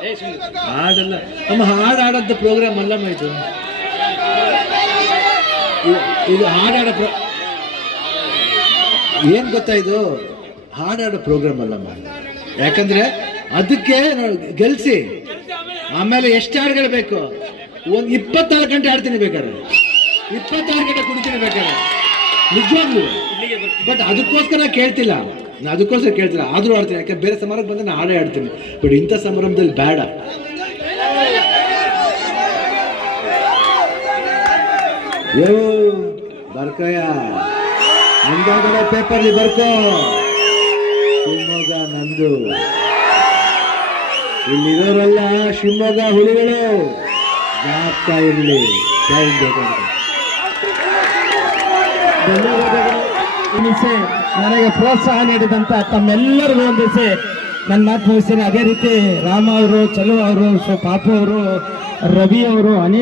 ಹಾಡಲ್ಲ. ನಮ್ಮ ಹಾಡು ಆಡೋಂಥ ಪ್ರೋಗ್ರಾಮ್ ಅಲ್ಲಮ್ಮ ಇದು ಇದು- ಹಾಡಾಡ ಪ್ರೋ ಏನು ಗೊತ್ತಾ ಇದು? ಹಾಡಾಡೋ ಪ್ರೋಗ್ರಾಮ್ ಅಲ್ಲಮ್ಮ ಯಾಕಂದರೆ ಅದಕ್ಕೆ ನಾವು ಗೆಲ್ಸಿ. ಆಮೇಲೆ ಎಷ್ಟು ಹಾಡುಗಳು ಬೇಕು? ಒಂದು ಇಪ್ಪತ್ತಾರು ಗಂಟೆ ಆಡ್ತೀನಿ ಬೇಕಾದ್ರೆ ಇಪ್ಪತ್ತಾರು ಗಂಟೆ ಕುಡಿತೀನಿ ಬೇಕಾದ್ರೆ ನಿಜವಾಗ್ಲೂ. ಬಟ್ ಅದಕ್ಕೋಸ್ಕರ ಕೇಳ್ತಿಲ್ಲ. ನಾನು ಅದಕ್ಕೋಸ್ಕರ ಕೇಳ್ತೀನಿ, ಆದರೂ ಆಡ್ತೀನಿ, ಯಾಕೆ ಬೇರೆ ಸಮಾರಂಭ ಬಂದರೆ ನಾನು ಹಾಡೇ ಆಡ್ತೀನಿ. ಬಟ್ ಇಂಥ ಸಮಾರಂಭದಲ್ಲಿ ಬೇಡ. ಯೋ, ಬರ್ಕಯ್ಯ, ಮುಂದಾಗಡೆ ಪೇಪರ್ಲಿ ಬರ್ಕೋ. ಶಿವಮೊಗ್ಗ ನಂದು. ಇಲ್ಲಿರೋರೆಲ್ಲ ಶಿವಮೊಗ್ಗ ಹುಲಿಗಳು. ಜ್ಞಾಪಕ ಇರಲಿ. ಧನ್ಯವಾದಗಳು. ಇನಿಸೆ ನನಗೆ ಪ್ರೋತ್ಸಾಹ ನೀಡಿದಂತ ತಮ್ಮೆಲ್ಲರಿಗೂ ಹೊಂದಿಸಿ ನನ್ನ ಮಾತು ಮುಗಿಸ್ತೀನಿ. ಅದೇ ರೀತಿ ರಾಮ ಅವರು, ಚಲು ಅವರು ಪಾಪು ಅವರು, ರವಿ ಅವರು, ಅನೇಕ